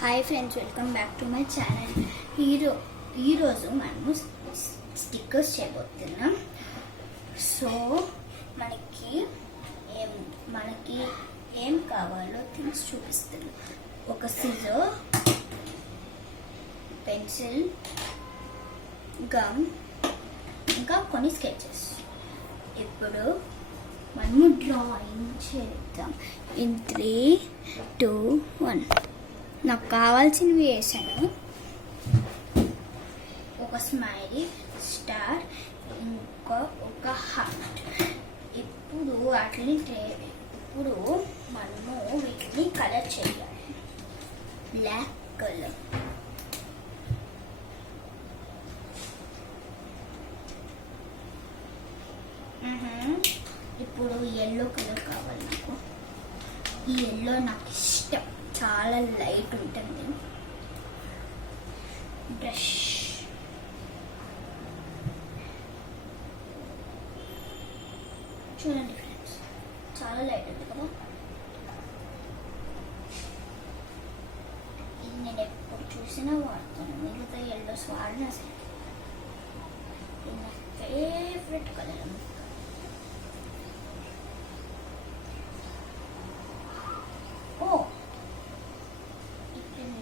Hi friends, welcome back to my channel. ఈరోజు మనము stickers చేయబోతున్నాం. సో మనకి ఏం కావాలో థింగ్స్ చూపిస్తున్నాం. ఒక సిజర్, పెన్సిల్, గమ్, ఇంకా కొన్ని స్కెచెస్. ఇప్పుడు మనము డ్రాయింగ్ చేద్దాం. ఇన్ 3, 2, 1. నాకు కావాల్సినవి వేసాను. ఒక స్మైలీ, స్టార్, ఇంకా ఒక హార్ట్. ఇప్పుడు మనము వీటిని కలర్ చేయాలి. బ్లాక్ కలర్, ఇప్పుడు ఎల్లో కలర్ కావాలి నాకు. ఈ ఎల్లో నాకు ఇష్టం, చాలా లైట్ ఉంటుంది. బ్రష్, చూడండి ఫ్రెండ్స్, చాలా లైట్ ఉంది కదా. ఇది నేను ఎప్పుడు చూసినా వాడతాను. మిగతా ఎల్లోస్ వాడినా సరే. ఇది నా ఫేవరెట్ కలర్.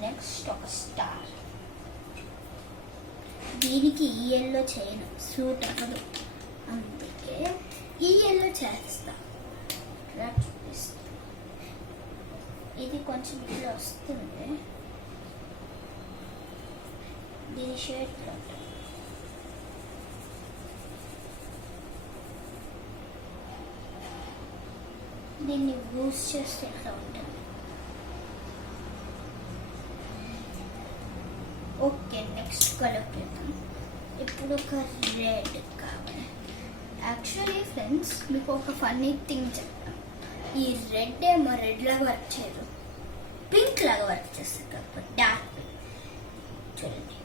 నెక్స్ట్ ఒక స్టార్. దీనికి ఈ ఎల్లో చేయను, సూట్ అవ్వదు, అందుకే ఈ ఎల్లో చేస్తా. చూపిస్తా. ఇది కొంచెం ఇట్లా వస్తుంది. దీని షేడ్ దీన్ని యూస్ చేస్తే ఇట్లా ఉంటుంది. ఓకే, నెక్స్ట్ కలర్ చేద్దాం. ఇప్పుడు ఒక రెడ్ కావాలి. యాక్చువల్లీ ఫ్రెండ్స్, మీకు ఒక ఫన్నీ థింగ్ చెప్తాను. ఈ రెడ్ ఏమో రెడ్ లాగా వర్క్ చేయదు, పింక్ లాగా వర్క్ చేస్తుంది. కాబట్టి డార్క్ పింక్ చూడండి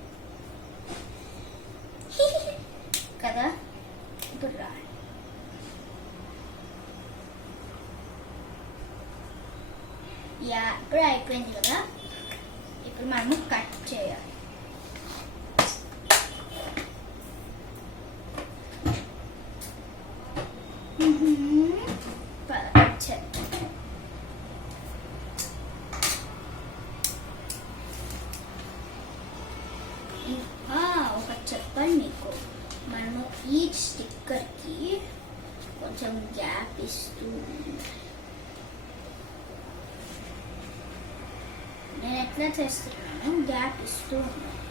కదా. ఇప్పుడు రాడు. ఇప్పుడు అయిపోయింది కదా. ఇప్పుడు మనము కట్ చేయాలి. ఒక చెప్పండి మీకు, మనము ఈ స్టిక్కర్కి కొంచెం గ్యాప్ ఇస్తూ, నేను ఎట్లా చేస్తున్నాను, గ్యాప్ ఇస్తూ ఉన్నాను.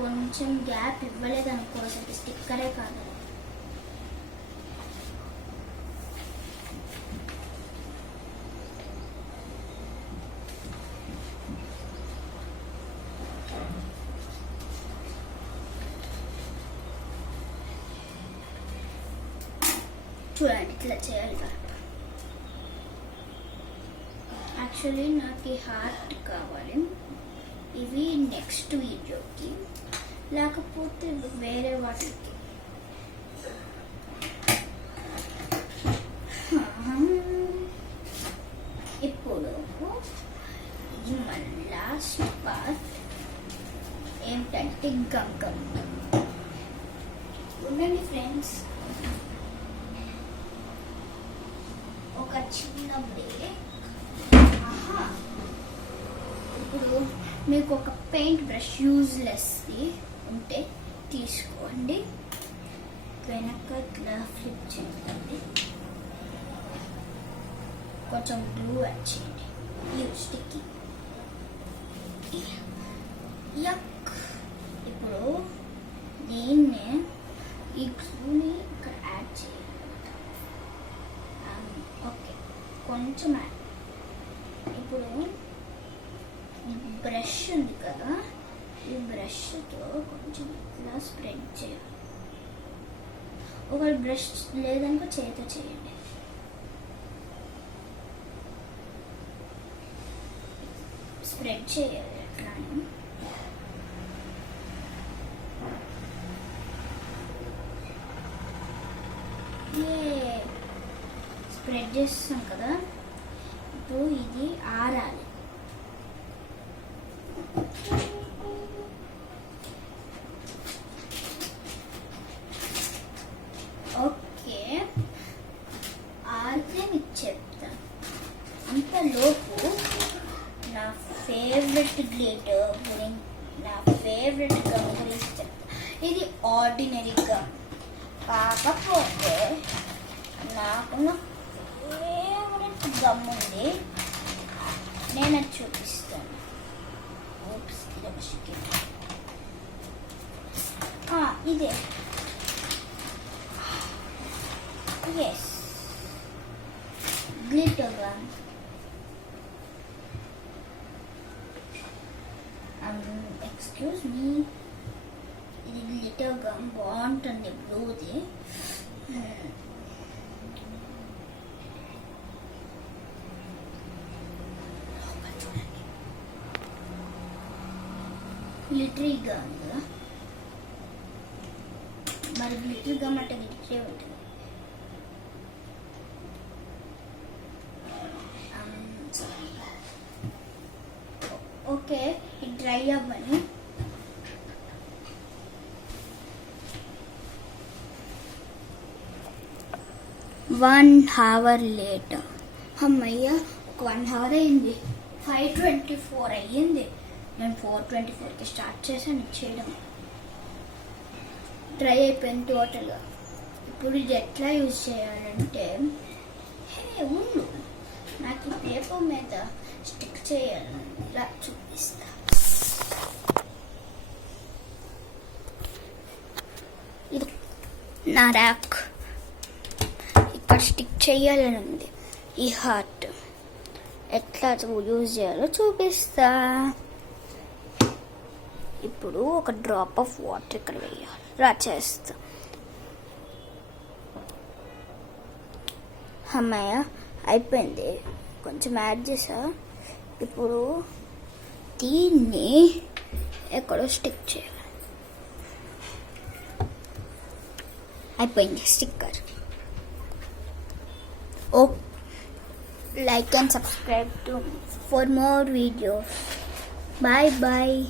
కొంచెం గ్యాప్ ఇవ్వలేదు అనుకో, అసలు స్టిక్కరే కాదు. చూడండి, ఇట్లా చేయాలి కదా. యాక్చువల్లీ నాకు ఈ హార్ట్ కావాలి. ఇవి నెక్స్ట్ వీడియోకి, లేకపోతే వేరే వాటికి. ఇప్పుడు ఇది మన లాస్ట్ పార్ట్ ఏంటంటే గమ్. ఉండండి ఫ్రెండ్స్, ఒక చిన్న బ్రేక్. ఇప్పుడు మీకు ఒక పెయింట్ బ్రష్ యూజ్లెస్ది ఉంటే తీసుకోండి. వెనక ఇట్లా ఫ్లిప్ చేయండి, కొంచెం గ్లూ యాడ్ చేయండి. స్టిక్కీ ఇప్పుడు దీన్నే ఈ గ్లూని ఇక్కడ యాడ్ చేయాలి. ఓకే, కొంచెం యాడ్. ఇప్పుడు ఈ బ్రష్ ఉంది కదా, ఈ బ్రష్తో కొంచెం ఇట్లా స్ప్రెడ్ చేయాలి. ఒకవేళ బ్రష్ లేదనుకో చేతితో చేయండి. స్ప్రెడ్ చేయాలి అట్లా. స్ప్రెడ్ చేస్తాం కదా. ఇప్పుడు ఇది ఆరాలి. ఫేవరెట్ గ్లిటర్ గురించి, నా ఫేవరెట్ గమ్ గురించి చెప్తా. ఇది ఆర్డినరీ గమ్, కాకపోతే నాకు ఫేవరెట్ గమ్ ఉంది, నేను అది చూపిస్తాను. ఓప్స్, ఇది ఒక చికెన్. ఇదే, yes, glitter gum. Excuse me, ఇది గ్లిటర్ గమ్ బాగుంటుంది, బ్లూది. గ్లిటరీ గమ్ కదా, మరి గ్లిటర్ గమ్ అంటే గ్లిటరే ఉంటుంది. ఓకే, ఇది డ్రై అవ్వని. One hour later. అమ్మయ్య, ఒక 1 అవర్ అయింది. 5:24 అయ్యింది. నేను 4:24కి స్టార్ట్ చేశాను చేయడం. డ్రై అయిపోయింది టోటల్గా. ఇప్పుడు ఇది ఎట్లా యూజ్ చేయాలంటే, ఉండు, నాకు ఈ పేపర్ మీద స్టిక్ చేయాలని ఇలా చూపిస్తా. ఇది నా ర్యాక్, ఇక్కడ స్టిక్ చేయాలని ఉంది. ఈ హార్ట్ ఎట్లా యూజ్ చేయాలో చూపిస్తా. ఇప్పుడు ఒక డ్రాప్ ఆఫ్ వాటర్ ఇక్కడ వేయాలి, రా చేస్తా. అమ్మాయ అయిపోయింది, కొంచెం యాడ్ చేసా. ఇప్పుడు దీన్ని ఎక్కడో స్టిక్ చేయాలి. అయిపోయింది sticker. Oh, like and subscribe to for more videos. Bye bye.